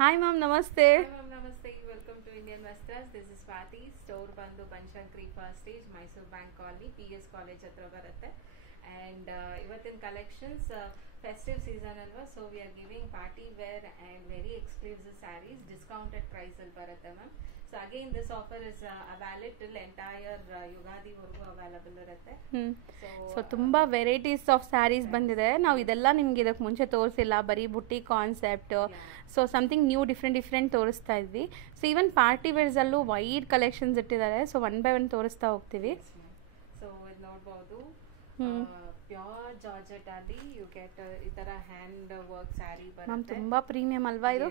Hi ma'am, namaste. Hi ma'am, namaste. Welcome to Indian Vestras. This is Swati. Store ಬಂದು Banashankari first stage Mysore bank colony PS college ಹತ್ರ ಬರುತ್ತೆ. And ಇವತ್ತಿನ collections festive season ಅಲ್ವಾ, so we are giving party wear and very exclusive sarees discounted price ಅಲ್ಲಿ ಬರುತ್ತೆ ma'am. So again this offer is valid till entire ಯುಗಾದಿವರೆಗೂ available ಇರುತ್ತೆ. So ತುಂಬಾ varieties of sarees ಬಂದಿದೆ. ನಾವು ಇದೆಲ್ಲ ನಿಮ್ಗೆ ಇದಕ್ಕೆ ಮುಂಚೆ ತೋರಿಸಿಲ್ಲ, ಬರೀ ಬುಟ್ಟಿ concept. So something new different ತೋರಿಸ್ತಾ ಇದ್ವಿ. ಸೊ ಈವನ್ ಪಾರ್ಟಿ ವೇರ್ಸ್ ಅಲ್ಲೂ ವೈಡ್ ಕಲೆಕ್ಷನ್ಸ್ ಇಟ್ಟಿದ್ದಾರೆ. ಸೊ ಒನ್ ಬೈ ಒನ್ ತೋರಿಸ್ತಾ ಹೋಗ್ತೀವಿ. ಸೊ ಇದು ನೋಡ್ಬೋದು, ಪ್ಯೂರ್ ಜಾರ್ಜೆಟ್ ಅಲ್ಲಿ ಯು ಗೆಟ್ ಈ ತರ ಹ್ಯಾಂಡ್ ವರ್ಕ್ ಸ್ಯಾರಿ ಬರುತ್ತೆ. ತುಂಬಾ ಪ್ರೀಮಿಯಂ ಅಲ್ವಾ ಇದು?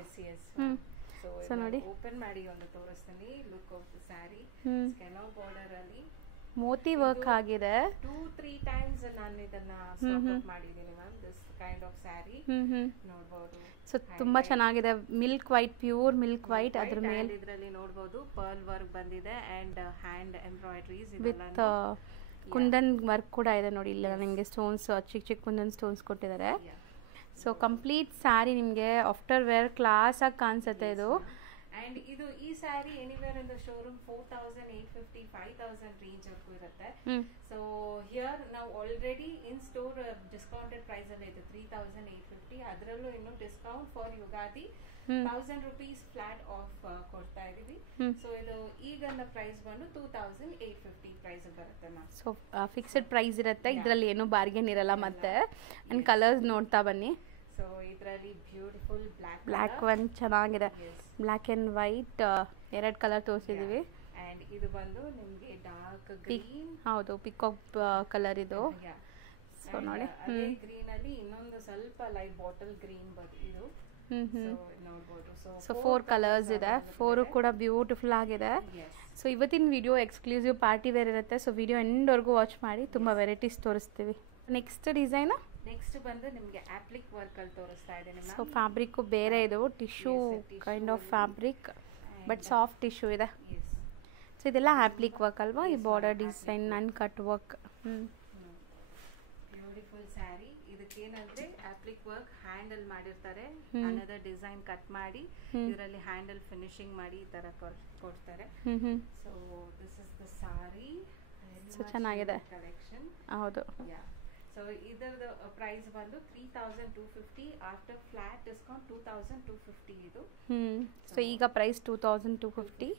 ಸೊ ನೋಡಿ, ಓಪನ್ ಮಾಡಿ ಒಂದು ತೋರಿಸ್ತೀನಿ. ಲುಕ್ ಆಫ್ ದ ಸ್ಯಾರಿ, ಸ್ಕೆನೋ ಬಾರ್ಡರ್ ಅಲ್ಲಿ ಮೋತಿ ವರ್ಕ್ ಆಗಿದೆ. 2-3 ಟೈಮ್ಸ್ ನಾನು ಇದನ್ನ ಸ್ಟಾಕ್ ಅಪ್ ಮಾಡಿದ್ದೀನಿ ma'am. This kind of saree ನೋಡಬಹುದು. ಸೊ ತುಂಬಾ ಚೆನ್ನಾಗಿದೆ. Milk white, pure milk white. ಅದ್ರ ಮೇಲೆ ಇದರಲ್ಲಿ ನೋಡಬಹುದು ಪರ್ಲ್ ವರ್ಕ್ ಬಂದಿದೆ and hand embroideries with kundan work ಕೂಡ ಇದೆ ನೋಡಿ. ಇಲ್ಲ ನಿಮಗೆ ಸ್ಟೋನ್ಸ್, ಚಿಕ್ಕ ಚಿಕ್ಕ ಕುಂದನ್ ಸ್ಟೋನ್ಸ್ ಕೊಟ್ಟಿದ್ದಾರೆ. ಸೊ ಕಂಪ್ಲೀಟ್ ಸ್ಯಾರಿ ನಿಮಗೆ ಆಫ್ಟರ್ ವೇರ್ ಕ್ಲಾಸ್ ಆಗಿ ಕಾಣಿಸುತ್ತೆ ಇದು. ಅಂಡ್ ಇದು ಈ sari anywhere in the showroom 4,850 5,000 range ವರೆಗೂ ಇರುತ್ತೆ. ಸೊ ಹಿಯರ್ ನಾವು already in store discounted price ಅಲ್ಲಿ ಇದೆ 3,850. ಅದರಲ್ಲೂ ಇನ್ನು discount for Ugadi 1,000 rupees flat off ಕೊಡ್ತಾ ಇದೀವಿ. ಸೊ ಇದು ಈಗ ಪ್ರೈಸ್ ಬಂದು 2,850 ಪ್ರೈಸ್ ಬರುತ್ತೆ ಮ್ಯಾಮ್. ಸೊ ಫಿಕ್ಸ್ಡ್ ಪ್ರೈಸ್ ಇರುತ್ತೆ, ಇದರಲ್ಲಿ ಏನು ಬಾರ್ಗೇನ್ ಇರಲ್ಲ. ಮತ್ತೆ ಅಂಡ್ ಕಲರ್ಸ್ ನೋಡ್ತಾ ಬನ್ನಿ. ಸೊ ಇದರಲ್ಲಿ ಬ್ಯೂಟಿಫುಲ್ ಬ್ಲ್ಯಾಕ್ ಒನ್ ಚೆನ್ನಾಗಿದೆ. ಬ್ಲ್ಯಾಕ್ ಅಂಡ್ ವೈಟ್ ಎರಡು ಕಲರ್ ತೋರಿಸಿದೀವಿ. ಅಂಡ್ ಇದು ಬಂದು ನಿಮಗೆ ಡಾರ್ಕ್ ಗ್ರೀನ್, ಹೌದು ಪಿಕಾಕ್ ಕಲರ್ ಇದು. ಸೊ ನೋಡಿ, ಗ್ರೀನ್ ಅಲ್ಲಿ ಇನ್ನೊಂದು ಸ್ವಲ್ಪ ಲೈಟ್ ಬಾಟಲ್ ಗ್ರೀನ್ ಇದು ನೋಡಬಹುದು. ಸೊ 4 ಕಲರ್ಸ್ ಇದೆ. 4 ಕೂಡ ಬ್ಯೂಟಿಫುಲ್ ಆಗಿದೆ. ಸೊ ಇವತ್ತಿನ ವಿಡಿಯೋ ಎಕ್ಸ್ಕ್ಲೂಸಿವ್ ಪಾರ್ಟಿ ವೇರ್ ಇರುತ್ತೆ. ಸೊ ವಿಡಿಯೋ ಎಂಡ್ವರೆಗೂ ವಾಚ್ ಮಾಡಿ, ತುಂಬಾ ವೆರೈಟೀಸ್ ತೋರಿಸ್ತೀವಿ. ನೆಕ್ಸ್ಟ್ ಡಿಸೈನ್ ನೆಕ್ಸ್ಟ್ ಬಂದು ನಿಮಗೆ ಆಪ್ಲಿಕ್ ವರ್ಕ್ ಅಲ್ಲಿ ತೋರಿಸ್ತಾ ಇದ್ದೀನಿ. ಸೊ ಫ್ಯಾಬ್ರಿಕ್ ಬೇರೆ ಇದು, tissue kind of fabric but soft tissue ಇದೆ. ಸೊ ಇದೆಲ್ಲ ಆಪ್ಲಿಕ್ ವರ್ಕ್ ಅಲ್ವಾ? ಈ border design and cut work. Beautiful saree. ಇದಕ್ಕೇನಂದ್ರೆ ಆಪ್ಲಿಕ್ ವರ್ಕ್ ಹ್ಯಾಂಡಲ್ ಮಾಡಿರ್ತಾರೆ, ಅನದರ್ ಡಿಸೈನ್ ಕಟ್ ಮಾಡಿ ಇದರಲ್ಲಿ ಹ್ಯಾಂಡಲ್ ಫಿನಿಶಿಂಗ್ ಮಾಡಿ ಈ ತರ ಕೊಡ್ತಾರೆ. So this is the saree. So ಚೆನ್ನಾಗಿದೆ ಕಲೆಕ್ಷನ್. ಹೌದು. ಸೊ ಇದರದ ಪ್ರೈಸ್ ಬಂದು 3,250. ಆಫ್ಟರ್ ಫ್ಲಾಟ್ ಡಿಸ್ಕೌಂಟ್ 2,250 ಇದು. ಸೊ ಈಗ ಪ್ರೈಸ್ 2,250.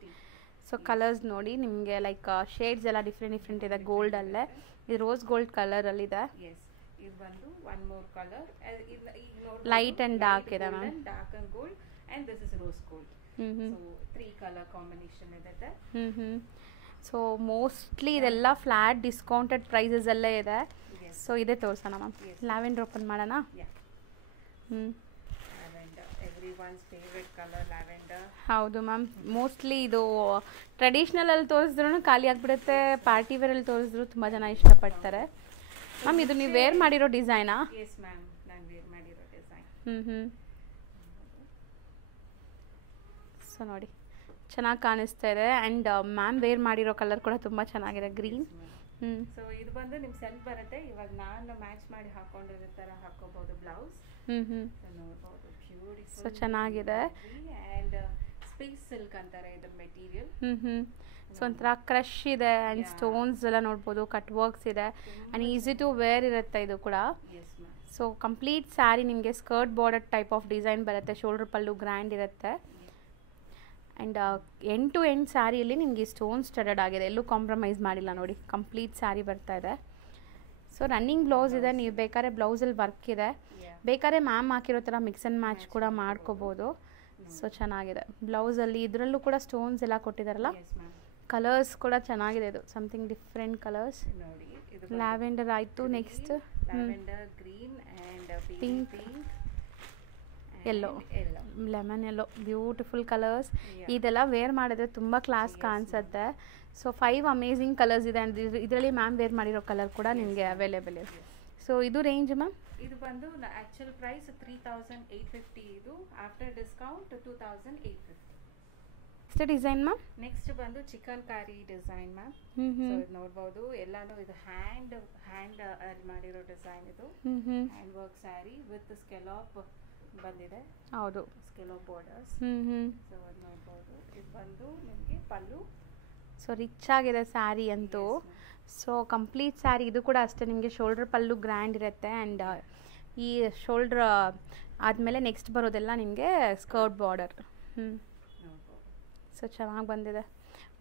ಸೊ ಕಲರ್ಸ್ ನೋಡಿ, ನಿಮಗೆ ಲೈಕ್ ಶೇಡ್ಸ್ ಎಲ್ಲ ಡಿಫ್ರೆಂಟ್ ಇದೆ. ಗೋಲ್ಡ್ ಅಲ್ಲೇ ಇದು ರೋಸ್ ಗೋಲ್ಡ್ ಕಲರ್ ಅಲ್ಲಿ ಇದೆ. ಇದು ಬಂದು one more colour, light and dark ಇದೆ ma'am. Dark and gold and this is rose gold. So 3 colour combination ಇದೆ. ಸೊ ಮೋಸ್ಟ್ಲಿ ಇದೆಲ್ಲ ಫ್ಲಾಟ್ ಡಿಸ್ಕೌಂಟೆಡ್ ಪ್ರೈಸಸ್ ಅಲ್ಲೇ ಇದೆ. ಸೊ ಇದೇ ತೋರ್ಸೋಣ ಮ್ಯಾಮ್. ಲ್ಯಾವೆಂಡರ್ ಓಪನ್ ಮಾಡೋಣ. Everyone's favourite colour lavender. ಹೌದು ma'am. Mostly ಇದು ಟ್ರೆಡಿಷ್ನಲ್ ಅಲ್ಲಿ ತೋರಿಸಿದ್ರು ಖಾಲಿ ಆಗ್ಬಿಡುತ್ತೆ, ಪಾರ್ಟಿ ವೇರ್ ಅಲ್ಲಿ ತೋರಿಸಿದ್ರು ತುಂಬಾ ಜನ ಇಷ್ಟಪಡ್ತಾರೆ. ಮ್ಯಾಮ್ ಇದು ನೀವು ವೇರ್ ಮಾಡಿರೋ ಡಿಸೈನಾ? ಎಸ್ ಮ್ಯಾಮ್, ನಾನು ವೇರ್ ಮಾಡಿರೋ ಡಿಸೈನ್. ಸೊ ನೋಡಿ, ಚೆನ್ನಾಗಿ ಕಾಣಿಸ್ತಾ ಇದೆ. ಆ್ಯಂಡ್ ಮ್ಯಾಮ್ ವೇರ್ ಮಾಡಿರೋ ಕಲರ್ ಕೂಡ ತುಂಬ ಚೆನ್ನಾಗಿದೆ, ಗ್ರೀನ್. ಸೊ ಇದು ಬಂದು ನಿಮ್ ಸೆಲ್ಫ್ ಬರುತ್ತೆ. ಇವಾಗ ನಾನು ಮ್ಯಾಚ್ ಮಾಡಿ ಹಾಕೊಂಡಿರೋ ತರ ಹಾಕೋಬಹುದು ಬ್ಲೌಸ್. ನೋಡಬಹುದು, ಬ್ಯೂಟಿಫುಲ್. ಸೊ ಚೆನ್ನಾಗಿದೆ. ಅಂಡ್ ಸ್ಪೇಸ್ ಸಿಲ್ಕ್ ಅಂತಾರೆ ಇದರ ಮೆಟೀರಿಯಲ್. ಸೊ ಒಂಥರ ಕ್ರಶ್ ಇದೆ ಆ್ಯಂಡ್ ಸ್ಟೋನ್ಸ್ ಎಲ್ಲ ನೋಡ್ಬೋದು, ಕಟ್ ವರ್ಕ್ಸ್ ಇದೆ ಆ್ಯಂಡ್ ಈಸಿ ಟು ವೇರ್ ಇರುತ್ತೆ ಇದು ಕೂಡ. ಸೊ ಕಂಪ್ಲೀಟ್ ಸ್ಯಾರಿ ನಿಮಗೆ skirt border type of design ಬರುತ್ತೆ. ಶೋಲ್ಡರ್ ಪಲ್ಲು ಗ್ರ್ಯಾಂಡ್ ಇರುತ್ತೆ. ಆ್ಯಂಡ್ ಎಂಡ್ ಟು ಎಂಡ್ ಸ್ಯಾರಿಯಲ್ಲಿ ನಿಮಗೆ ಸ್ಟೋನ್ ಸ್ಟಡೆಡ್ ಆಗಿದೆ, ಎಲ್ಲೂ ಕಾಂಪ್ರಮೈಸ್ ಮಾಡಿಲ್ಲ ನೋಡಿ. ಕಂಪ್ಲೀಟ್ ಸ್ಯಾರಿ ಬರ್ತಾ ಇದೆ. ಸೊ ರನ್ನಿಂಗ್ ಬ್ಲೌಸ್ ಇದೆ, ನೀವು ಬೇಕಾದ್ರೆ ಬ್ಲೌಸಲ್ಲಿ ವರ್ಕ್ ಇದೆ, ಬೇಕಾದ್ರೆ ಮ್ಯಾಮ್ ಹಾಕಿರೋ ಥರ ಮಿಕ್ಸ್ ಆ್ಯಂಡ್ ಮ್ಯಾಚ್ ಕೂಡ ಮಾಡ್ಕೋಬೋದು. ಸೊ ಚೆನ್ನಾಗಿದೆ. ಬ್ಲೌಸಲ್ಲಿ ಇದರಲ್ಲೂ ಕೂಡ ಸ್ಟೋನ್ಸ್ ಎಲ್ಲ ಕೊಟ್ಟಿದ್ದಾರಲ್ಲ. ಕಲರ್ಸ್ ಕೂಡ ಚೆನ್ನಾಗಿದೆ. ಇದು ಸಮಥಿಂಗ್ ಡಿಫ್ರೆಂಟ್ ಕಲರ್ಸ್. ಲ್ಯಾವೆಂಡರ್ ಆಯಿತು, next green and pink, yellow, lemon yellow, beautiful colours. ಇದೆಲ್ಲ ವೇರ್ ಮಾಡಿದ್ರೆ ತುಂಬ ಕ್ಲಾಸ್ ಕಾಣಿಸುತ್ತೆ. ಸೊ 5 ಅಮೇಝಿಂಗ್ ಕಲರ್ಸ್ ಇದೆ. ಆ್ಯಂಡ್ ಇದರಲ್ಲಿ ಮ್ಯಾಮ್ ವೇರ್ ಮಾಡಿರೋ ಕಲರ್ ಕೂಡ ನಿಮಗೆ ಅವೈಲೇಬಲ್ ಇದೆ. ಸೊ ಇದು ರೇಂಜ್ ಮ್ಯಾಮ್? ಇದು ಬಂದು ಆಕ್ಚುಯಲ್ ಪ್ರೈಸ್ 3,850. ಇದು after discount 2,850. Next design ma'am? Next ಬಂದು chikankari design ma'am. So ಇದು ನೋಡಬಹುದು, ಎಲ್ಲಾನು ಇದು ಹ್ಯಾಂಡ್ ಮಾಡಿರೋ ಡಿಸೈನ್. ಇದು hand work sari with scallop ಬಂದಿದೆ. ಹೌದು. ಸ್ಕೆಲೋಪ್ ಬಾರ್ಡರ್ಸ್. ಸೊ ಅದು ನೋಡ್ಬೋದು. ಇದು ಬಂದು ನಿಮಗೆ ಪಲ್ಲು. ಸೊ ರಿಚ್ ಆಗಿದೆ ಸ್ಯಾರಿ ಅಂತೂ. ಸೊ ಕಂಪ್ಲೀಟ್ ಸ್ಯಾರಿ ಇದು ಕೂಡ ಅಷ್ಟೇ ನಿಮಗೆ ಶೋಲ್ಡ್ರ್ ಪಲ್ಲು ಗ್ರ್ಯಾಂಡ್ ಇರುತ್ತೆ. ಆ್ಯಂಡ್ ಈ ಶೋಲ್ಡ್ರ್ ಆದಮೇಲೆ ನೆಕ್ಸ್ಟ್ ಬರೋದೆಲ್ಲ ನಿಮಗೆ ಸ್ಕರ್ಟ್ ಬಾರ್ಡರ್. ಸೊ ಚೆನ್ನಾಗಿ ಬಂದಿದೆ.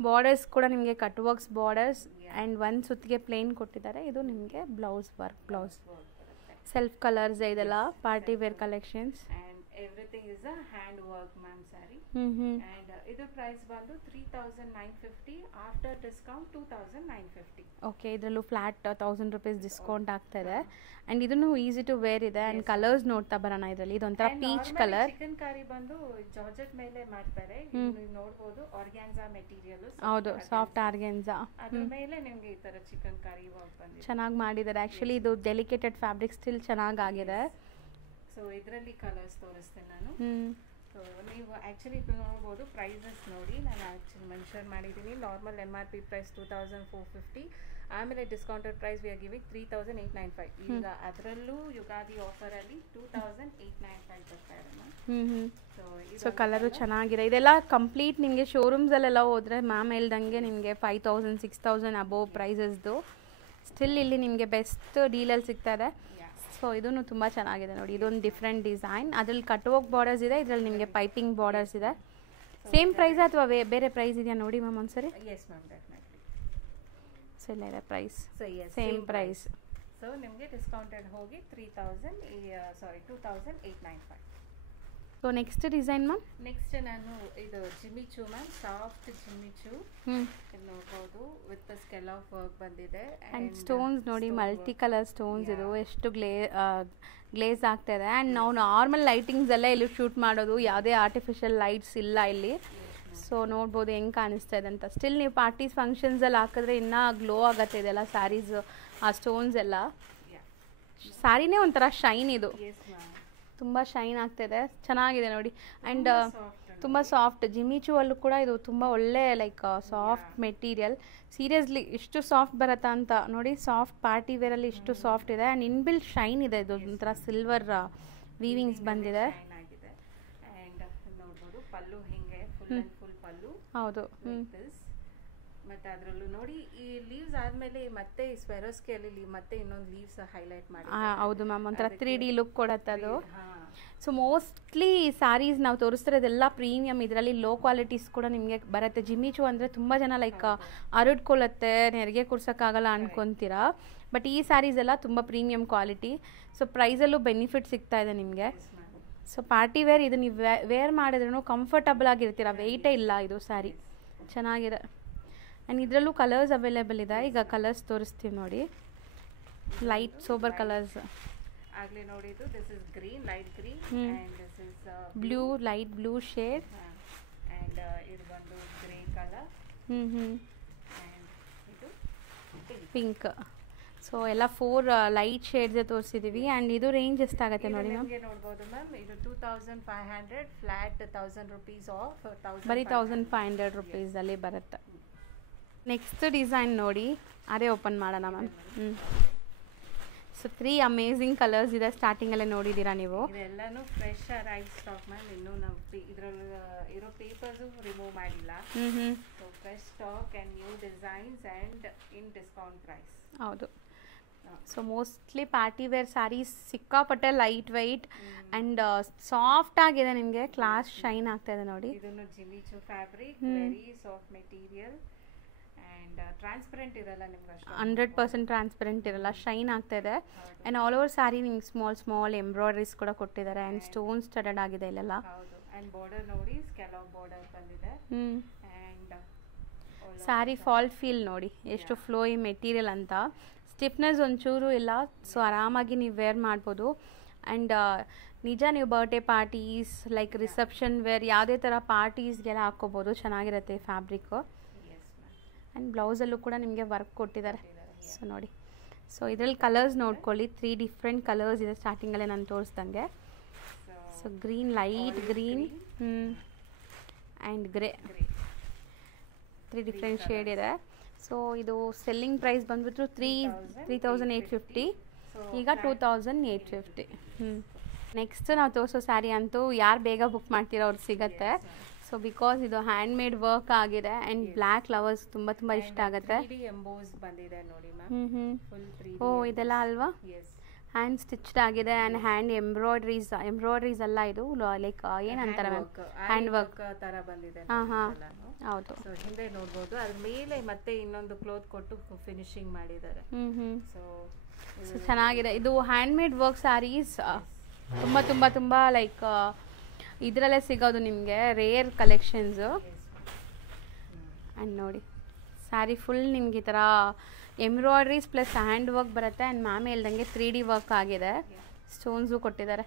ಬಾರ್ಡರ್ಸ್ ಕೂಡ ನಿಮಗೆ ಕಟ್ ವರ್ಕ್ಸ್ ಬಾರ್ಡರ್ಸ್ ಆ್ಯಂಡ್ ಒಂದು ಸುತ್ತಿಗೆ ಪ್ಲೇನ್ ಕೊಟ್ಟಿದ್ದಾರೆ. ಇದು ನಿಮಗೆ blouse work blouse. Self colours ಇದೆಲ್ಲ party wear collections. Everything is a hand work ma'am saree. And ಇದು ಪ್ರೈಸ್ ಬಂದು 3950. After discount 2950. ಓಕೆ, ಇದರಲ್ಲೂ ಫ್ಲಾಟ್ 1000 ರೂಪೀಸ್ ಡಿಸ್ಕೌಂಟ್ ಆಗ್ತಾಯಿದೆ. ಆ್ಯಂಡ್ ಇದನ್ನು ಈಸಿ ಟು ವೇರ್ ಇದೆ. ಆ್ಯಂಡ್ ಕಲರ್ಸ್ ನೋಡ್ತಾ ಬರೋಣ. ಇದರಲ್ಲಿ ಇದೊಂಥರ ಪೀಚ್ ಕಲರ್. ಚಿಕನ್ ಕಾರಿ ಬಂದು ಜಾರ್ಜೆಟ್ ಮೇಲೆ ಮಾಡ್ತಾರೆ. ನೀವು ನೋಡ್ಬೋದು ಆರ್ಗ್ಯಾನ್ಸಾ ಮೆಟೀರಿಯಲ್. ಹೌದು, ಸಾಫ್ಟ್ ಆರ್ಗ್ಯಾನ್ಸಾ. ಅದ್ರ ಮೇಲೆ ನಿಮಗೆ ಈ ತರ ಚಿಕನ್ ಕಾರಿ ವರ್ಕ್ ಬಂದಿದೆ. ಚೆನ್ನಾಗಿ ಮಾಡಿದ್ದಾರೆ. ಆ್ಯಕ್ಚುಲಿ ಇದು ಡೆಲಿಕೇಟೆಡ್ ಫ್ಯಾಬ್ರಿಕ್ ಸ್ಟಿಲ್ ಚೆನ್ನಾಗಾಗಿದೆ. ಸೊ ಇದರಲ್ಲಿ ಕಲರ್ಸ್ ತೋರಿಸ್ತೇನೆ ನಾನು. ಸೊ ನೀವು ಆ್ಯಕ್ಚುಲಿ ನೋಡ್ಬೋದು ಪ್ರೈಸಸ್ ನೋಡಿ. ನಾನು ಆ್ಯಕ್ಚುಲಿ ಮೆನ್ಷನ್ ಮಾಡಿದ್ದೀನಿ. Normal MRP price 2450. ಆಮೇಲೆ discounted price we are giving 3895. ಈಗ ಅದರಲ್ಲೂ ಯುಗಾದಿ ಆಫರಲ್ಲಿ 2895 ಬರ್ತಾ ಇದೆ. ಸೊ ಕಲರು ಚೆನ್ನಾಗಿದೆ. ಇದೆಲ್ಲ ಕಂಪ್ಲೀಟ್ ನಿಮಗೆ ಶೋರೂಮ್ಸಲ್ಲೆಲ್ಲ ಹೋದರೆ ಮ್ಯಾಮ್ ಹೇಳ್ದಂಗೆ ನಿಮಗೆ 5000 6000 ಅಬೋವ್ ಪ್ರೈಸಸ್ದು ಸ್ಟಿಲ್ ಇಲ್ಲಿ ನಿಮಗೆ ಬೆಸ್ಟ್ ಡೀಲಲ್ಲಿ ಸಿಗ್ತಾ ಇದೆ. ಸೊ ಇದೂ ತುಂಬ ಚೆನ್ನಾಗಿದೆ ನೋಡಿ. ಇದೊಂದು ಡಿಫ್ರೆಂಟ್ ಡಿಸೈನ್. ಅದರಲ್ಲಿ ಕಟ್ ವರ್ಕ್ ಬಾರ್ಡರ್ಸ್ ಇದೆ. ಇದರಲ್ಲಿ ನಿಮಗೆ ಪೈಪಿಂಗ್ ಬಾರ್ಡರ್ಸ್ ಇದೆ. ಸೇಮ್ ಪ್ರೈಸ್ ಅಥವಾ ಬೇರೆ ಪ್ರೈಸ್ ಇದೆಯಾ ನೋಡಿ ಮ್ಯಾಮ್ ಒಂದ್ಸರಿ. Yes ma'am, definitely. ಸೊ ಇಲ್ಲ ಇದೆ price, so same price. So ನಿಮಗೆ ಡಿಸ್ಕೌಂಟೆಡ್ ಹೋಗಿ 2895. So next design ma'am. Next ನಾನು ಇದು ಜಿಮಿಚು ಮ್ಯಾಮ್, ಸಾಫ್ಟ್ ಜಿಮಿಚು. ಇದು ನೋಡ್ಬೋದು ವಿತ್ ಸ್ಕೆಲಾಪ್ ವರ್ಕ್ ಬಂದಿದೆ. ಆ್ಯಂಡ್ ಸ್ಟೋನ್ಸ್ ನೋಡಿ, ಮಲ್ಟಿ ಕಲರ್ ಸ್ಟೋನ್ಸ್. ಇದು ಎಷ್ಟು ಗ್ಲೇಸ್ ಆಗ್ತಾ ಇದೆ. ಆ್ಯಂಡ್ ನಾವು ನಾರ್ಮಲ್ ಲೈಟಿಂಗ್ಸ್ ಎಲ್ಲ ಇಲ್ಲಿ ಶೂಟ್ ಮಾಡೋದು, ಯಾವುದೇ ಆರ್ಟಿಫಿಷಿಯಲ್ ಲೈಟ್ಸ್ ಇಲ್ಲ ಇಲ್ಲಿ. ಸೊ ನೋಡ್ಬೋದು ಹೆಂಗೆ ಕಾಣಿಸ್ತಾ ಇದೆ ಅಂತ. ಸ್ಟಿಲ್ ನೀವು ಪಾರ್ಟೀಸ್ ಫಂಕ್ಷನ್ಸಲ್ಲಿ ಹಾಕಿದ್ರೆ ಇನ್ನೂ ಗ್ಲೋ ಆಗುತ್ತೆ ಇದೆಲ್ಲ ಸ್ಯಾರೀಸ್. ಆ ಸ್ಟೋನ್ಸ್ ಎಲ್ಲ ಸ್ಯಾರಿನೇ ಒಂಥರ ಶೈನ್. ಇದು ತುಂಬ ಶೈನ್ ಆಗ್ತಿದೆ, ಚೆನ್ನಾಗಿದೆ ನೋಡಿ. ಆ್ಯಂಡ್ ತುಂಬ ಸಾಫ್ಟ್. ಜಿಮಿಚು ಅಲ್ಲೂ ಕೂಡ ಇದು ತುಂಬ ಒಳ್ಳೆ ಲೈಕ್ ಸಾಫ್ಟ್ ಮೆಟೀರಿಯಲ್. ಸೀರಿಯಸ್ಲಿ ಇಷ್ಟು ಸಾಫ್ಟ್ ಬರುತ್ತಾ ಅಂತ ನೋಡಿ. ಸಾಫ್ಟ್ ಪಾರ್ಟಿ ವೇರಲ್ಲಿ ಇಷ್ಟು ಸಾಫ್ಟ್ ಇದೆ. ಆ್ಯಂಡ್ ಇನ್ಬಿಲ್ಟ್ ಶೈನ್ ಇದೆ. ಇದು ಒಂಥರ ಸಿಲ್ವರ್ ವೀವಿಂಗ್ಸ್ ಬಂದಿದೆ. ಪಲ್ಲು ಹಿಂಗೆ ಫುಲ್ ಪಲ್ಲು. ಹೌದು. ಮತ್ತೆ ಅದರಲ್ಲೂ ನೋಡಿ ಈ ಲೀವ್ಸ್ ಆದ್ಮೇಲೆ ಮತ್ತೆ ಸ್ವೆರೋಸ್ಕೇಲಿ ಮತ್ತೆ ಇನ್ನೊಂದು ಲೀವ್ಸ್ ಹೈಲೈಟ್ ಮಾಡಿ. ಹೌದು ಮ್ಯಾಮ್, ಒಂಥರ 3D ಲುಕ್ ಕೊಡುತ್ತೆ ಅದು. ಸೊ ಮೋಸ್ಟ್ಲಿ ಸ್ಯಾರೀಸ್ ನಾವು ತೋರಿಸ್ತಿರೋದೆಲ್ಲ ಪ್ರೀಮಿಯಮ್. ಇದರಲ್ಲಿ ಲೋ ಕ್ವಾಲಿಟೀಸ್ ಕೂಡ ನಿಮಗೆ ಬರುತ್ತೆ. ಜಿಮಿಚು ಅಂದರೆ ತುಂಬ ಜನ ಲೈಕ್ ಹರಡ್ಕೊಳ್ಳುತ್ತೆ, ನೆರಿಗೆ ಕೂರ್ಸೋಕ್ಕಾಗಲ್ಲ ಅನ್ಕೊತೀರಾ. ಬಟ್ ಈ ಸ್ಯಾರೀಸ್ ಎಲ್ಲ ತುಂಬ ಪ್ರೀಮಿಯಮ್ ಕ್ವಾಲಿಟಿ. ಸೊ ಪ್ರೈಸಲ್ಲೂ ಬೆನಿಫಿಟ್ ಸಿಗ್ತಾ ಇದೆ ನಿಮಗೆ. ಸೊ ಪಾರ್ಟಿ ವೇರ್ ಇದು ನೀವು ವೇರ್ ಮಾಡಿದ್ರೂ ಕಂಫರ್ಟಬಲ್ ಆಗಿರ್ತೀರ. ವೆಯ್ಟೇ ಇಲ್ಲ ಇದು ಸ್ಯಾರಿ. ಚೆನ್ನಾಗಿದೆ. ಆ್ಯಂಡ್ ಇದರಲ್ಲೂ ಕಲರ್ಸ್ ಅವೈಲೇಬಲ್ ಇದೆ. ಈಗ ಕಲರ್ಸ್ ತೋರಿಸ್ತೀವಿ ನೋಡಿ. ಲೈಟ್ ಸೋಬರ್ ಕಲರ್ಸ್ ಆಗಲೇ ನೋಡಿದ್ದು. This is green, light green. And this is blue, light blue shade. And ಇದು ಬಂದು ಗ್ರೇ ಕಲರ್. ಆ್ಯಂಡ್ ಇದು ಪಿಂಕ್. ಸೊ ಎಲ್ಲ 4 ಲೈಟ್ ಶೇಡ್ಸ್ ತೋರಿಸಿದ್ದೀವಿ. ಆ್ಯಂಡ್ ಇದು ರೇಂಜ್ ಎಷ್ಟಾಗುತ್ತೆ ನೋಡಿ ಮ್ಯಾಮ್. ನೋಡ್ಬೋದು ಮ್ಯಾಮ್, ಇದು 2500 ಫ್ಲಾಟ್ 1000 ರೂಪೀಸ್ ಆಫ್. ಬರೀ 1500 ರೂಪೀಸಲ್ಲಿ ಬರುತ್ತೆ. ನೆಕ್ಸ್ಟ್ ಡಿಸೈನ್ ನೋಡಿ, ಅದೇ ಓಪನ್ ಮಾಡೋಣ ಮ್ಯಾಮ್. ಸೊ 3 ಅಮೇಝಿಂಗ್ ಕಲರ್ಸ್ ಇದೆ. ಸ್ಟಾರ್ಟಿಂಗಲ್ಲೇ ನೋಡಿದ್ದೀರಾ ನೀವು. ಇದೆಲ್ಲನೂ ಫ್ರೆಶ್ ರೈಸ್ ಸ್ಟಾಕ್ ಮ್ಯಾಮ್. ಇನ್ನೂ ನಾವು ಇದರಲ್ಲಿ ಇರೋ ಪೇಪರ್ಸು ರಿಮೂವ್ ಮಾಡಿಲ್ಲ. So fresh stock and new designs and in discount price. ಹೌದು. So mostly party wear sarees ಸಿಕ್ಕಾಪಟ್ಟೆ ಲೈಟ್ ವೆಯ್ಟ್ ಆ್ಯಂಡ್ ಸಾಫ್ಟ್ ಆಗಿದೆ. ನಿಮಗೆ ಕ್ಲಾಸ್ ಶೈನ್ ಆಗ್ತಾ ಇದೆ ನೋಡಿ. ಇದನ್ನು Jimmy Choo fabric, very soft material. And transparent ಇರಲ್ಲ ನಿಮ್ಗೆ. 100% ಟ್ರಾನ್ಸ್ಪರೆಂಟ್ ಇರಲ್ಲ, ಶೈನ್ ಆಗ್ತಾ ಇದೆ. ಆ್ಯಂಡ್ ಆಲ್ ಓವರ್ ಸ್ಯಾರಿ ನಿಮ್ಗೆ ಸ್ಮಾಲ್ ಎಂಬ್ರಾಯ್ಡ್ರೀಸ್ ಕೂಡ ಕೊಟ್ಟಿದ್ದಾರೆ. ಆ್ಯಂಡ್ ಸ್ಟೋನ್ ಸ್ಟಡೆಡ್ ಆಗಿದೆ ಇಲ್ಲೆಲ್ಲ. ಹೌದು. ಆ್ಯಂಡ್ ಬಾರ್ಡರ್ ನೋಡಿ, ಸ್ಕೆಲಾಪ್ ಬಾರ್ಡರ್ ಬಂದಿದೆ. ಆ್ಯಂಡ್ ಸ್ಯಾರಿ ಫಾಲ್ ಫೀಲ್ ನೋಡಿ ಎಷ್ಟು ಫ್ಲೋಯಿ ಮೆಟೀರಿಯಲ್ ಅಂತ. ಸ್ಟಿಫ್ನೆಸ್ ಒಂಚೂರು ಇಲ್ಲ. ಸೊ ಆರಾಮಾಗಿ ನೀವು ವೇರ್ ಮಾಡ್ಬೋದು. ಆ್ಯಂಡ್ ನಿಜ ನೀವು birthday parties like reception wear ಯಾವುದೇ ಥರ ಪಾರ್ಟೀಸ್ಗೆಲ್ಲ ಹಾಕ್ಕೋಬೋದು. ಚೆನ್ನಾಗಿರುತ್ತೆ ಫ್ಯಾಬ್ರಿಕ್ಕು. ಆ್ಯಂಡ್ ಬ್ಲೌಸಲ್ಲೂ ಕೂಡ ನಿಮಗೆ ವರ್ಕ್ ಕೊಟ್ಟಿದ್ದಾರೆ. ಸೊ ನೋಡಿ. ಸೊ ಇದರಲ್ಲಿ ಕಲರ್ಸ್ ನೋಡ್ಕೊಳ್ಳಿ. 3 ಡಿಫ್ರೆಂಟ್ ಕಲರ್ಸ್ ಇದೆ ಸ್ಟಾರ್ಟಿಂಗಲ್ಲೇ ನಾನು ತೋರಿಸ್ದಂಗೆ. So green, light green and grey, 3 different shade ಇದೆ. ಸೊ ಇದು ಸೆಲ್ಲಿಂಗ್ ಪ್ರೈಸ್ ಬಂದ್ಬಿಟ್ಟು 3850. ಈಗ 2850. ನೆಕ್ಸ್ಟ್ ನಾವು ತೋರಿಸೋ ಸ್ಯಾರಿ ಅಂತೂ ಯಾರು ಬೇಗ ಬುಕ್ ಮಾಡ್ತೀರೋ ಅವ್ರಿಗೆ ಸಿಗುತ್ತೆ. ಸೊ ಬಿಕಾಸ್ ಇದು ಹ್ಯಾಂಡ್ ಮೇಡ್ ವರ್ಕ್ ಆಗಿದೆ ಆ್ಯಂಡ್ ಬ್ಲ್ಯಾಕ್ ಫ್ಲವರ್ಸ್ ತುಂಬ ತುಂಬ ಇಷ್ಟ ಆಗುತ್ತೆ. ಬಂದಿದೆ ನೋಡಿ ಮ್ಯಾಮ್. ಓ ಇದೆಲ್ಲ ಅಲ್ವಾ, ಹ್ಯಾಂಡ್ ಸ್ಟಿಚ್ಡ್ ಆಗಿದೆ ಆ್ಯಂಡ್ ಹ್ಯಾಂಡ್ ಎಂಬ್ರಾಯ್ಡ್ರೀಸ್ ಅಲ್ಲ, ಇದು ಲೈಕ್ ಏನಂತಾರೆ ಮ್ಯಾಮ್, ಹ್ಯಾಂಡ್ ವರ್ಕ್ ತರ ಬಂದಿದೆ. ಹೌದು. ಸೊ ಹಿಂದೆ ನೋಡ್ಬೋದು, ಅದ್ರ ಮೇಲೆ ಮತ್ತೆ ಇನ್ನೊಂದು ಕ್ಲೋತ್ ಕೊಟ್ಟು ಫಿನಿಶಿಂಗ್ ಮಾಡಿದ್ದಾರೆ. ಸೊ ಚೆನ್ನಾಗಿದೆ. ಇದು ಹ್ಯಾಂಡ್ ಮೇಡ್ ವರ್ಕ್ ಸ್ಯಾರೀಸ್ ತುಂಬ ತುಂಬ ತುಂಬ ಲೈಕ್ ಇದರಲ್ಲೇ ಸಿಗೋದು ನಿಮಗೆ ರೇರ್ ಕಲೆಕ್ಷನ್ಸು. ಆ್ಯಂಡ್ ನೋಡಿ ಸ್ಯಾರಿ ಫುಲ್ ನಿಮ್ಗೆ ಈ ಥರ ಎಂಬ್ರಾಯ್ಡ್ರೀಸ್ ಪ್ಲಸ್ ಹ್ಯಾಂಡ್ ವರ್ಕ್ ಬರುತ್ತೆ ಆ್ಯಂಡ್ ಮ್ಯಾಮ್ ಹೇಳ್ದಂಗೆ 3D ವರ್ಕ್ ಆಗಿದೆ, ಸ್ಟೋನ್ಸು ಕೊಟ್ಟಿದ್ದಾರೆ.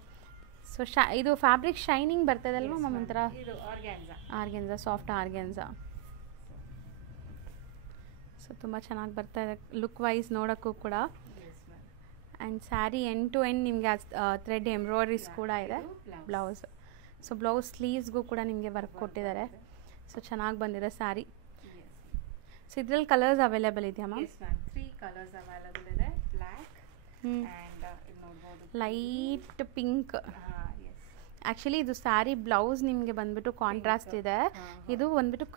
ಸೊ ಇದು ಫ್ಯಾಬ್ರಿಕ್ ಶೈನಿಂಗ್ ಬರ್ತದಲ್ವ ಮ್ಯಾಮ್, ಒಂಥರ ಆರ್ಗೆನ್ಸಾ, ಸಾಫ್ಟ್ ಆರ್ಗೆನ್ಸಾ. ಸೊ ತುಂಬ ಚೆನ್ನಾಗಿ ಬರ್ತಾ ಇದೆ ಲುಕ್ ವೈಸ್ ನೋಡೋಕ್ಕೂ ಕೂಡ. And sari end to end ನಿಮಗೆ ಥ್ರೆಡ್ ಎಂಬ್ರಾಯ್ಡ್ರೀಸ್ ಕೂಡ ಇದೆ. ಬ್ಲೌಸ್, ಸೊ ಬ್ಲೌಸ್ ಸ್ಲೀವ್ಸ್ಗೂ ಕೂಡ ನಿಮಗೆ ವರ್ಕ್ ಕೊಟ್ಟಿದ್ದಾರೆ. ಸೊ ಚೆನ್ನಾಗಿ ಬಂದಿದೆ ಸ್ಯಾರಿ. ಸೊ ಇದ್ರಲ್ಲಿ ಕಲರ್ಸ್ ಅವೈಲೇಬಲ್ ಇದೆಯಾ ಮ್ಯಾಮ್? 3 ಕಲರ್ಸ್ ಅವೈಲೇಬಲ್ ಇದೆ. ಬ್ಲ್ಯಾಕ್ ಅಂಡ್ ನೋಡಬಹುದು ಲೈಟ್ ಪಿಂಕ್. ಆ್ಯಕ್ಚುಲಿ ಇದು ಸ್ಯಾರಿ ಬ್ಲೌಸ್ ನಿಮಗೆ ಬಂದ್ಬಿಟ್ಟು ಕಾಂಟ್ರಾಸ್ಟ್ ಇದೆ, ಇದು ಬಂದ್ಬಿಟ್ಟು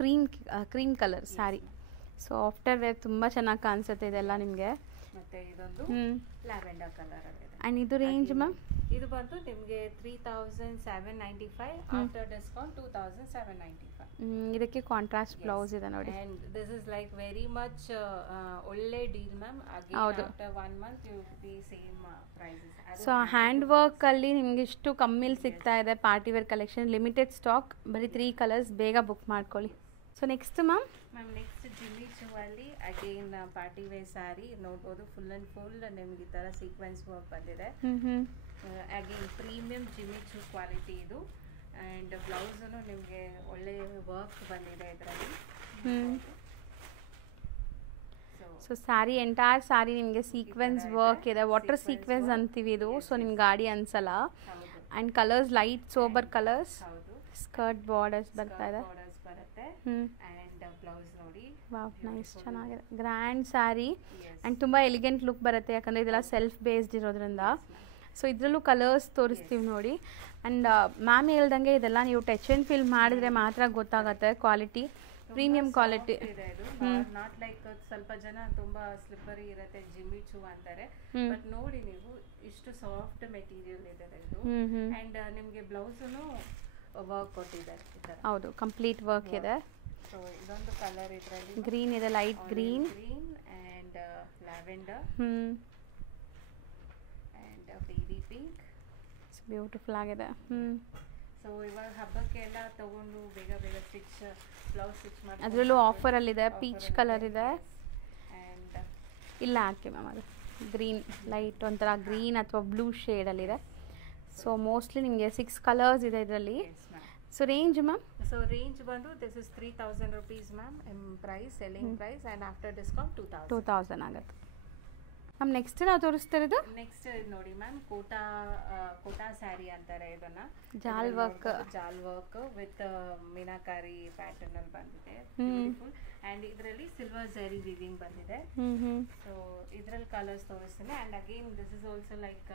cream colour sari. So after wear ತುಂಬ ಚೆನ್ನಾಗಿ ಕಾಣಿಸುತ್ತೆ ಇದೆಲ್ಲ ನಿಮಗೆ. ಮತ್ತೆ ಇದೊಂದು ಲ್ಯಾವೆಂಡರ್ ಕಲರ್ ಇದೆ. ಆ್ಯಂಡ್ ಇದು ರೇಂಜ್ ಮ್ಯಾಮ್? ಇದು ಬಂದು ನಿಮಗೆ 3795, ಆಫ್ಟರ್ ಡಿಸ್ಕೌಂಟ್ 2795. ಇದಕ್ಕೆ ಕಾಂಟ್ರಾಸ್ಟ್ ಬ್ಲೌಸ್ ಇದೆ ನೋಡಿ. And this is like very much ಒಳ್ಳೆ ಡೀಲ್ ಮ್ಯಾಮ್. ಹೌದು. After 1 month you will be same prices. So hand work ಅಲ್ಲಿ ನಿಮ್ಗೆ ಇಷ್ಟು ಕಮ್ಮಿಲಿ ಸಿಗ್ತಾ ಇದೆ party wear collection, limited stock, ಬರೀ 3 ಕಲರ್ಸ್, ಬೇಗ ಬುಕ್ ಮಾಡ್ಕೊಳ್ಳಿ. So next ma'am next Jimmy Choo ಅಲ್ಲಿ ಅಗೇನ್ ಪಾರ್ಟಿ ವೇರ್ ಸ್ಯಾರಿ ನೋಡ್ಬೋದು. ಫುಲ್ ಅಂಡ್ ಫುಲ್ ನಿಮ್ಗೆ ಈ ತರ ಸೀಕ್ವೆನ್ಸ್ ವರ್ಕ್ ಬಂದಿದೆ. ಅಗೇನ್ ಪ್ರೀಮಿಯಂ ಜಿಮ್ಮಿ ಚೂ ಕ್ವಾಲಿಟಿ ಇದು. ಅಂಡ್ ಬ್ಲೌಸನ್ನು ನಿಮಗೆ ಒಳ್ಳೆ ವರ್ಕ್ ಬಂದಿದೆ ಇದರಲ್ಲಿ. ಸೊ ಸ್ಯಾರಿ ಎಂಟೈರ್ ಸ್ಯಾರಿ ನಿಮಗೆ ಸೀಕ್ವೆನ್ಸ್ ವರ್ಕ್ ಇದೆ, ವಾಟರ್ ಸೀಕ್ವೆನ್ಸ್ ಅಂತೀವಿ ಇದು. ಸೊ ನಿಮ್ಗೆ ಗಾಡಿ ಅನ್ಸಲ್ಲ. And colours light sober colours. Skirt borders ಬರ್ತಾ ಇದೆ. ಬ್ಲೌಸ್ ನೋಡಿ, ವಾವ್ ನೈಸ್, ಚೆನ್ನಾಗಿದೆ, ಗ್ರ್ಯಾಂಡ್ ಸ್ಯಾರಿ ಆ್ಯಂಡ್ ತುಂಬ ಎಲಿಗೆಂಟ್ ಲುಕ್ ಬರುತ್ತೆ ಯಾಕಂದರೆ ಇದೆಲ್ಲ ಸೆಲ್ಫ್ ಬೇಸ್ಡ್ ಇರೋದ್ರಿಂದ. ಸೊ ಇದರಲ್ಲೂ ಕಲರ್ಸ್ ತೋರಿಸ್ತೀವಿ ನೋಡಿ. ಆ್ಯಂಡ್ ಮ್ಯಾಮ್ ಹೇಳ್ದಂಗೆ ಇದೆಲ್ಲ ನೀವು ಟಚ್ ಆ್ಯಂಡ್ ಫೀಲ್ ಮಾಡಿದ್ರೆ ಮಾತ್ರ ಗೊತ್ತಾಗುತ್ತೆ quality, premium quality. Not like ಸ್ವಲ್ಪ ಜನ ತುಂಬಾ ಸ್ಲಿಪ್ಪರಿ ಇರುತ್ತೆ ಜಿಮ್ಮಿ ಚೂ ಅಂತಾರೆ, ಬಟ್ ನೋಡಿ ನೀವು ಇಷ್ಟು ಸಾಫ್ಟ್ ಮೆಟೀರಿಯಲ್ ಇದೆ ಇದು. ಅಂಡ್ ನಿಮಗೆ ಬ್ಲೌಸನ್ನು ವರ್ಕ್ ಕೊಟ್ಟಿದ್ದಾರೆ. ಹೌದು, ಕಂಪ್ಲೀಟ್ ವರ್ಕ್ ಇದೆ. ಸೊ ಇದೊಂದು ಕಲರ್ ಇದರಲ್ಲಿ ಗ್ರೀನ್ ಇದೆ, light green and lavender and baby pink. Beautiful ಆಗಿದೆ. ಸೊ ಇವಾಗ ಹಬ್ಬಕ್ಕೆ ಎಲ್ಲ ತಗೊಂಡು ಬೇಗ ಬೇಗ ಬ್ಲೌಸ್ ಸ್ಟಿಚ್ ಮಾಡಿ, ಅದರಲ್ಲೂ ಆಫರಲ್ಲಿದೆ. ಪೀಚ್ ಕಲರ್ ಇದೆ. ಅಂಡ್ ಇಲ್ಲ ಹಾಕಿ ಮ್ಯಾಮ್, ಅದು ಗ್ರೀನ್ ಲೈಟ್ ಒಂಥರ ಗ್ರೀನ್ ಅಥವಾ ಬ್ಲೂ ಶೇಡಲ್ಲಿದೆ. ಸೊ ಮೋಸ್ಟ್ಲಿ ನಿಮಗೆ 6 ಕಲರ್ಸ್ ಇದೆ ಇದರಲ್ಲಿ. So range ma'am? So range ಬಂದು this is 3000 rupees ma'am price, selling price. And after discount 2000 ಆಗುತ್ತೆ ಮ್ಯಾಮ್. ನೆಕ್ಸ್ಟ್ ನಾವು ತೋರಿಸ್ತಾ ಇರೋದು ನೆಕ್ಸ್ಟ್ ನೋಡಿ ಮ್ಯಾಮ್, ಕೋಟಾ ಸ್ಯಾರಿ ಅಂತಾರೆ ಇದನ್ನ. ಜಾಲ್ ವರ್ಕ್ ವಿತ್ ಮೀನಾಕಾರಿ ಪ್ಯಾಟರ್ನ್ ಅಲ್ಲಿ ಬಂದಿದೆ. ಬ್ಯೂಟಿಫುಲ್. ಅಂಡ್ ಇದರಲ್ಲಿ ಸಿಲ್ವರ್ ಝರಿ ವೀವಿಂಗ್ ಬಂದಿದೆ. ಸೊ ಇದರಲ್ಲಿ ಕಲರ್ಸ್ ತೋರಿಸ್ತೀನಿ. And again this is also like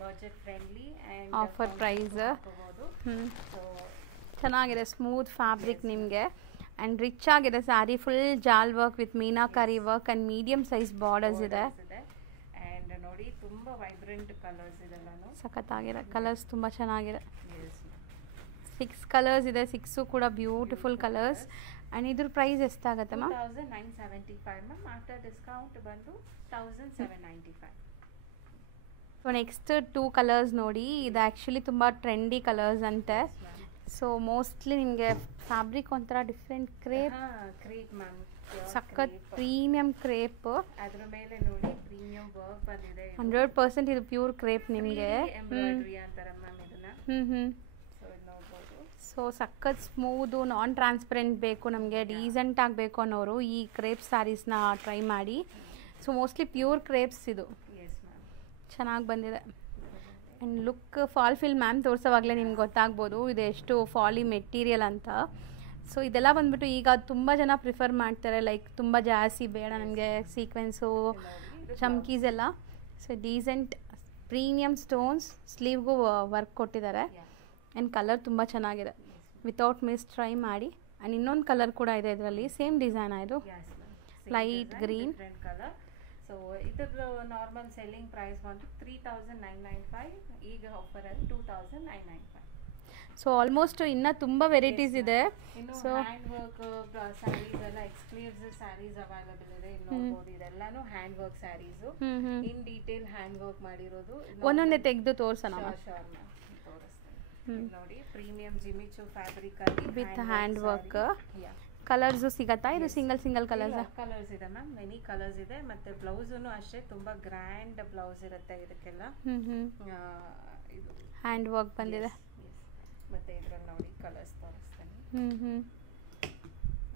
budget friendly and offer price. So ಚೆನ್ನಾಗಿದೆ, ಸ್ಮೂತ್ ಫ್ಯಾಬ್ರಿಕ್ ನಿಮಗೆ ಆ್ಯಂಡ್ ರಿಚ್ ಆಗಿದೆ sari. Full jaal work with meenakari work and medium size borders ಇದೆ. And ನೋಡಿ ತುಂಬಾ ವೈಬ್ರೆಂಟ್ ಕಲರ್ಸ್ ಇದೆ. ಸಖತ್ತಾಗಿದೆ, ಕಲರ್ಸ್ ತುಂಬ ಚೆನ್ನಾಗಿದೆ. 6 ಕಲರ್ಸ್ ಇದೆ, 6 ಕೂಡ ಬ್ಯೂಟಿಫುಲ್ ಕಲರ್ಸ್. ಆ್ಯಂಡ್ ಇದ್ರ ಪ್ರೈಸ್ ಎಷ್ಟಾಗುತ್ತೆ ಮ್ಯಾಮ್? 2975 ಮ್ಯಾಮ್. ಆಫ್ಟರ್ ಡಿಸ್ಕೌಂಟ್ ಬಂದು 1795. ಸೊ ನೆಕ್ಸ್ಟ್ 2 ಕಲರ್ಸ್ ನೋಡಿ. ಇದು ಆ್ಯಕ್ಚುಲಿ ತುಂಬ ಟ್ರೆಂಡಿ ಕಲರ್ಸ್ ಅಂತೆ. ಸೊ ಮೋಸ್ಟ್ಲಿ ನಿಮಗೆ ಫ್ಯಾಬ್ರಿಕ್ ಒಂಥರ ಡಿಫ್ರೆಂಟ್ ಕ್ರೇಪ್ ಮ್ಯಾಮ್, ಸಖತ್ ಪ್ರೀಮಿಯಂ ಕ್ರೇಪ್. ಅದ್ರ ಮೇಲೆ ನೋಡಿ ಪ್ರೀಮಿಯಂ ವರ್ಕ್ ಬಂದಿದೆ. 100% ಇದು ಪ್ಯೂರ್ ಕ್ರೇಪ್ ನಿಮಗೆ. ಎಂಬ್ರಾಯ್ಡರಿ ಅಂತಾರೆ ಮ್ಯಾಮ್ ಇದನ್ನ. ಸೊ ಸಖತ್ ಸ್ಮೂದು, ನಾನ್ ಟ್ರಾನ್ಸ್ಪರೆಂಟ್ ಬೇಕು ನಮಗೆ, ಡೀಸೆಂಟ್ ಆಗಬೇಕು ಅನ್ನೋರು ಈ ಕ್ರೇಪ್ ಸ್ಯಾರೀಸ್ನ ಟ್ರೈ ಮಾಡಿ. ಸೊ ಮೋಸ್ಟ್ಲಿ ಪ್ಯೂರ್ ಕ್ರೇಪ್ಸ್ ಇದು. ಚೆನ್ನಾಗಿ ಬಂದಿದೆ. And look fall feel ma'am ತೋರಿಸೋವಾಗಲೇ ನಿಮ್ಗೆ ಗೊತ್ತಾಗ್ಬೋದು ಇದು ಎಷ್ಟು ಫಾಲಿ ಮೆಟೀರಿಯಲ್ ಅಂತ. ಸೊ ಇದೆಲ್ಲ ಬಂದ್ಬಿಟ್ಟು ಈಗ ತುಂಬ ಜನ ಪ್ರಿಫರ್ ಮಾಡ್ತಾರೆ, ಲೈಕ್ ತುಂಬ ಜಾಸ್ತಿ ಬೇಡ ನಮಗೆ ಸೀಕ್ವೆನ್ಸು ಚಮ್ಕೀಸ್ ಎಲ್ಲ. ಸೊ ಡೀಸೆಂಟ್ ಪ್ರೀಮಿಯಮ್ ಸ್ಟೋನ್ಸ್, ಸ್ಲೀವ್ಗೂ ವರ್ಕ್ ಕೊಟ್ಟಿದ್ದಾರೆ. ಆ್ಯಂಡ್ ಕಲರ್ ತುಂಬ ಚೆನ್ನಾಗಿದೆ. ವಿತೌಟ್ ಮಿಸ್ ಟ್ರೈ ಮಾಡಿ. ಆ್ಯಂಡ್ ಇನ್ನೊಂದು ಕಲರ್ ಕೂಡ ಇದೆ ಇದರಲ್ಲಿ, ಸೇಮ್ ಡಿಸೈನ್ ಇದು, ಲೈಟ್ ಗ್ರೀನ್ ಕಲರ್. ಸೊ ಇದ್ರದ್ದು ನಾರ್ಮಲ್ ಸೆಲ್ಲಿಂಗ್ ಪ್ರೈಸ್ ಬಂದು 3,995, ಈಗ ಆಫರ್ ಅಲ್ಲಿ 2,995. ಸೊ ಆಲ್ಮೋಸ್ಟ್ ಇನ್ನೂ ತುಂಬ ವೆರೈಟೀಸ್ ಇದೆ. ಸೊ ಹ್ಯಾಂಡ್ ವರ್ಕ್ ಸ್ಯಾರೀಸ್ ಎಲ್ಲ ಎಕ್ಸ್ಕ್ಲೂಸಿವ್ ಸ್ಯಾರೀಸ್ ಅವೈಲಬಲ್ ಇದೆ. ಇಲ್ಲಿ ನೋಡಬಹುದು, ಇದೆಲ್ಲಾನು hand work saris, in detail hand work ಮಾಡಿರೋದು. ಒಂದೊಂದೇ ತೆಗೆದು ತೋರ್ಸೋಣ. ತೋರಿಸ್ತೀನಿ ನೋಡಿ. ಪ್ರೀಮಿಯಂ ಜಿಮಿಚು ಫ್ಯಾಬ್ರಿಕ್ ಅಲ್ಲಿ ವಿತ್ ಹ್ಯಾಂಡ್ ವರ್ಕ್. ಕಲರ್ಸ್ ಸಿಗತ್ತಾ? ಇದು ಸಿಂಗಲ್ ಕಲರ್ಸ್ ಇದೆ ಮ್ಯಾಮ್, ಮೆನಿ ಕಲರ್ಸ್ ಇದೆ. ಮತ್ತೆ ಬ್ಲೌಸ್ ಅಷ್ಟೇ ತುಂಬಾ ಗ್ರ್ಯಾಂಡ್ ಬ್ಲೌಸ್ ಇರುತ್ತೆ ಇದಕ್ಕೆಲ್ಲ. ಇದು ಹ್ಯಾಂಡ್ ವರ್ಕ್ ಬಂದಿದೆ. ಮತ್ತೆ ಇದ್ರಲ್ಲಿ ನೋಡಿ ಕಲರ್ಸ್ ತೋರಿಸ್ತೀನಿ.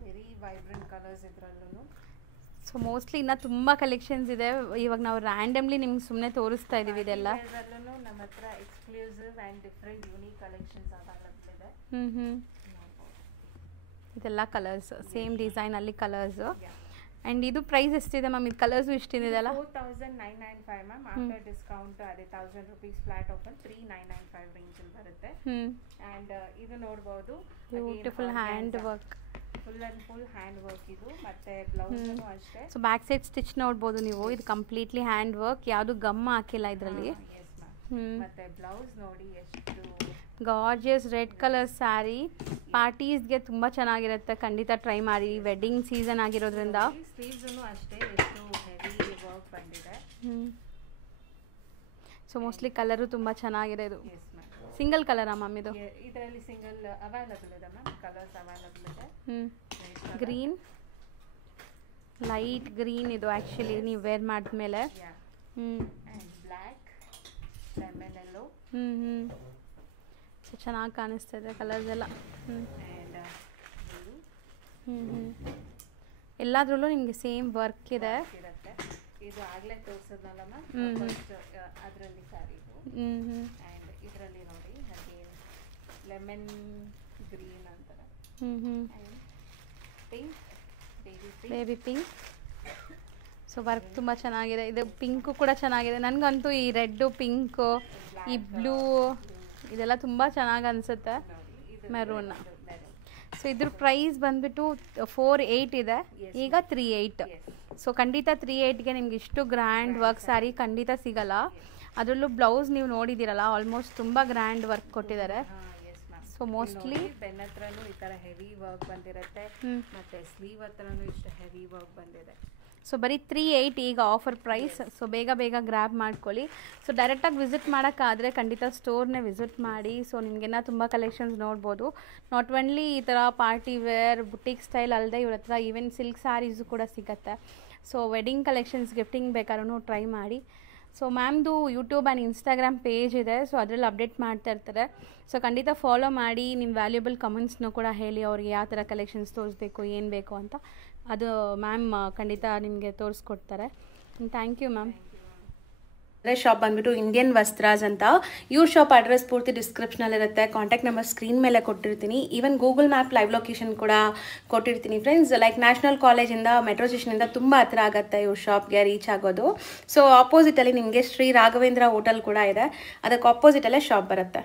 ವೆರಿ ವೈಬ್ರೆಂಟ್ ಕಲರ್ಸ್ ಇದ್ರಲ್ಲೂ. ಸೊ ಮೋಸ್ಟ್ಲಿ ಇನ್ನ ತುಂಬಾ ಕಲೆಕ್ಷನ್ಸ್ ಇದೆ. ಇವಾಗ ನಾವು ರ್ಯಾಂಡಮ್ಲಿ ನಿಮ್ಗೆ ಸುಮ್ಮನೆ ತೋರಿಸ್ತಾ ಇದೀವಿ ಇದೆಲ್ಲ. ಇದರಲ್ಲೂ ನಮ್ಮ ಹತ್ರ exclusive and different unique collections available ಇದೆ. ಇದೆಲ್ಲ ಕಲರ್ಸ್, ಸೇಮ್ ಡಿಸೈನ್ ಅಲ್ಲಿ ಕಲರ್ಸ್. ಅಂಡ್ ಇದು ಪ್ರೈಸ್ ಎಷ್ಟಿದೆ ಮ್ಯಾಮ್? ಇದು ಕಲರ್ಸ್ ಇಷ್ಟಿದೆ ಅಲ್ಲ? 4,995 ಮ್ಯಾಮ್. ಆಫ್ಟರ್ ಡಿಸ್ಕೌಂಟ್ ಅದೇ 1,000 ರೂಪೀಸ್ ಫ್ಲಾಟ್ ಆಫರ್ 3,995 ರೇಂಜ್ ಅಲ್ಲಿ ಬರುತ್ತೆ. ಅಂಡ್ ಇದು ನೋಡಬಹುದು, beautiful hand work, full hand work ಇದು. ಮತ್ತೆ ಬ್ಲೌಸ್ ಅಷ್ಟೇ. ಸೊ ಬ್ಯಾಕ್ ಸೈಡ್ ಸ್ಟಿಚ್ ನೋಡಬಹುದು ನೀವು. ಇದು ಕಂಪ್ಲೀಟ್ಲಿ ಹ್ಯಾಂಡ್ ವರ್ಕ್, ಯಾವುದು ಗಮ್ ಹಾಕಿಲ್ಲ ಇದರಲ್ಲಿ. ಮತ್ತೆ ಬ್ಲೌಸ್ ನೋಡಿ ಎಷ್ಟು ಗಾರ್ಜಿಯಸ್ ರೆಡ್ ಕಲರ್ ಸ್ಯಾರಿ. ಪಾರ್ಟೀಸ್ಗೆ ತುಂಬ ಚೆನ್ನಾಗಿರುತ್ತೆ, ಖಂಡಿತ ಟ್ರೈ ಮಾಡಿ. ವೆಡ್ಡಿಂಗ್ ಸೀಸನ್ ಆಗಿರೋದ್ರಿಂದ. ಸ್ಲೀವ್ಸ್ ಅಷ್ಟೇ ಎಷ್ಟು ಹೆವಿ ವರ್ಕ್ ಬಂದಿದೆ. ಸೊ ಮೋಸ್ಟ್ಲಿ ಕಲರು ತುಂಬ ಚೆನ್ನಾಗಿದೆ. ಇದು ಸಿಂಗಲ್ ಕಲರಾ ಮ್ಯಾಮ್? ಇದು ಇದರಲ್ಲಿ ಸಿಂಗಲ್ ಅವೈಲಬಲ್ ಇದೆ ಮ್ಯಾಮ್, ಕಲರ್ಸ್ ಅವೈಲಬಲ್ ಇದೆ. ಗ್ರೀನ್, ಲೈಟ್ ಗ್ರೀನ್ ಇದು ಆ್ಯಕ್ಚುಲಿ ನೀವು ವೇರ್ ಮಾಡಿದ್ಮೇಲೆ. Black, lemon yellow. ಸೊ ಚೆನ್ನಾಗಿ ಕಾಣಿಸ್ತಿದೆ ಕಲರ್ಸ್ ಎಲ್ಲ. ಎಲ್ಲದ್ರಲ್ಲೂ ನಿಮಗೆ ಸೇಮ್ ವರ್ಕ್ ಇದೆ. ಇದು ಆಗಲೇ ತೋರಿಸಿದ್ನಲ್ಲ ಮ್ಯಾಮ್, ಅದರಲ್ಲಿ ಸ್ಯಾರಿ ಇದು. ಆ್ಯಂಡ್ ಇದರಲ್ಲಿ ನೋಡಿ ಹಾಗೆ ಲೆಮನ್ ಗ್ರೀನ್ ಅಂತಾರೆ, pink, baby pink. So work ತುಂಬ ಚೆನ್ನಾಗಿದೆ. ಇದು ಪಿಂಕು ಕೂಡ ಚೆನ್ನಾಗಿದೆ. ನನಗಂತೂ ಈ ರೆಡ್ಡು, ಪಿಂಕು, ಈ ಬ್ಲೂ ಇದೆಲ್ಲ ತುಂಬ ಚೆನ್ನಾಗಿ ಅನಿಸುತ್ತೆ. ಮೆರೂನ್. ಸೊ ಇದ್ರ ಪ್ರೈಸ್ ಬಂದ್ಬಿಟ್ಟು 4,800 ಇದೆ, ಈಗ 3,800. ಸೊ ಖಂಡಿತ 3,800ಗೆ ನಿಮ್ಗೆ ಇಷ್ಟು ಗ್ರ್ಯಾಂಡ್ ವರ್ಕ್ ಸ್ಯಾರಿ ಖಂಡಿತ ಸಿಗಲ್ಲ. ಅದರಲ್ಲೂ ಬ್ಲೌಸ್ ನೀವು ನೋಡಿದ್ದೀರಲ್ಲ, ಆಲ್ಮೋಸ್ಟ್ ತುಂಬ ಗ್ರ್ಯಾಂಡ್ ವರ್ಕ್ ಕೊಟ್ಟಿದ್ದಾರೆ. ಸೊ ಮೋಸ್ಟ್ಲಿ ಬೆನ್ ಹತ್ರನೂ ಈ ಥರ ಹೆವಿ ವರ್ಕ್ ಬಂದಿರುತ್ತೆ, ಮತ್ತೆ ಸ್ಲೀವ್ ಹತ್ರನೂ ಇಷ್ಟು ಹೆವಿ ವರ್ಕ್ ಬಂದಿದೆ. ಸೊ ಬರೀ 3,800 ಈಗ ಆಫರ್ ಪ್ರೈಸ್. ಸೊ ಬೇಗ ಗ್ರ್ಯಾಬ್ ಮಾಡ್ಕೊಳ್ಳಿ. ಸೊ ಡೈರೆಕ್ಟಾಗಿ ವಿಸಿಟ್ ಮಾಡೋಕ್ಕಾದರೆ ಖಂಡಿತ ಸ್ಟೋರ್ನೇ ವಿಸಿಟ್ ಮಾಡಿ. ಸೊ ನಿಮಗೆಲ್ಲ ತುಂಬ ಕಲೆಕ್ಷನ್ಸ್ ನೋಡ್ಬೋದು. ನಾಟ್ ಓನ್ಲಿ ಈ ಥರ ಪಾರ್ಟಿ ವೇರ್ ಬುಟಿಕ್ ಸ್ಟೈಲ್ ಅಲ್ಲದೆ ಇವ್ರ ಹತ್ರ ಈವನ್ ಸಿಲ್ಕ್ ಸ್ಯಾರೀಸು ಕೂಡ ಸಿಗುತ್ತೆ. ಸೊ ವೆಡ್ಡಿಂಗ್ ಕಲೆಕ್ಷನ್ಸ್ ಗಿಫ್ಟಿಂಗ್ ಬೇಕಾದ್ರೂ ಟ್ರೈ ಮಾಡಿ. ಸೊ ಮ್ಯಾಮ್ದು ಯೂಟ್ಯೂಬ್ ಆ್ಯಂಡ್ ಇನ್ಸ್ಟಾಗ್ರಾಮ್ ಪೇಜ್ ಇದೆ. ಸೊ ಅದರಲ್ಲಿ ಅಪ್ಡೇಟ್ ಮಾಡ್ತಾ ಇರ್ತಾರೆ. ಸೊ ಖಂಡಿತ ಫಾಲೋ ಮಾಡಿ. ನಿಮ್ಮ ವ್ಯಾಲ್ಯೂಬಲ್ ಕಮೆಂಟ್ಸ್ನೂ ಕೂಡ ಹೇಳಿ ಅವ್ರಿಗೆ ಯಾವ ಥರ ಕಲೆಕ್ಷನ್ಸ್ ತೋರಿಸ್ಬೇಕು, ಏನು ಬೇಕು ಅಂತ. ಅದು ಮ್ಯಾಮ್ ಖಂಡಿತ ನಿಮಗೆ ತೋರಿಸ್ಕೊಡ್ತಾರೆ. Thank you ma'am. ಶಾಪ್ ಬಂದ್ಬಿಟ್ಟು ಇಂಡಿಯನ್ ವಸ್ತ್ರಾಸ್ ಅಂತ. ಇವ್ರ ಶಾಪ್ ಅಡ್ರೆಸ್ ಪೂರ್ತಿ ಡಿಸ್ಕ್ರಿಪ್ಷನಲ್ಲಿರುತ್ತೆ. ಕಾಂಟ್ಯಾಕ್ಟ್ ನಂಬರ್ ಸ್ಕ್ರೀನ್ ಮೇಲೆ ಕೊಟ್ಟಿರ್ತೀನಿ. Even Google map live location ಕೂಡ ಕೊಟ್ಟಿರ್ತೀನಿ ಫ್ರೆಂಡ್ಸ್. ಲೈಕ್ ನ್ಯಾಷನಲ್ ಕಾಲೇಜಿಂದ ಮೆಟ್ರೋ ಸ್ಟೇಷನಿಂದ ತುಂಬ ಹತ್ರ ಆಗುತ್ತೆ ಇವ್ರ ಶಾಪ್ಗೆ ರೀಚ್ ಆಗೋದು. ಸೊ ಆಪೋಸಿಟಲ್ಲಿ ನಿಮಗೆ ಶ್ರೀ ರಾಘವೇಂದ್ರ ಹೋಟೆಲ್ ಕೂಡ ಇದೆ, ಅದಕ್ಕೆ ಆಪೋಸಿಟಲ್ಲೇ ಶಾಪ್ ಬರುತ್ತೆ.